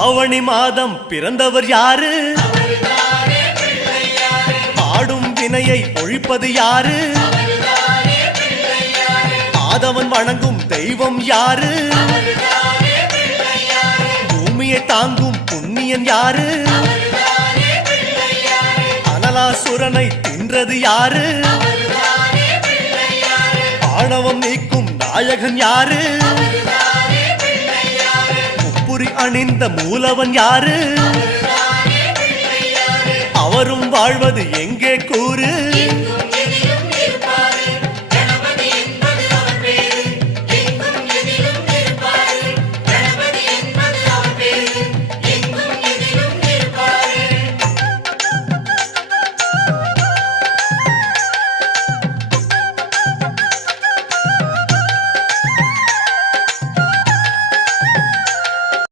ஆவணி மாதம் பிறந்தவர் யாரு? ஆடும் வினையை ஒழிப்பது யாரு? ஆதவன் வணங்கும் தெய்வம் யாரு? பூமியை தாங்கும் புண்ணியன் யாரு? அனலாசுரனை தின்றது யாரு? ஆணவம் நீக்கும் நாயகன் யாரு? முப்புரி அணிந்த மூலவன் யாரு? அவரும் வாழ்வது எங்கே கூறு?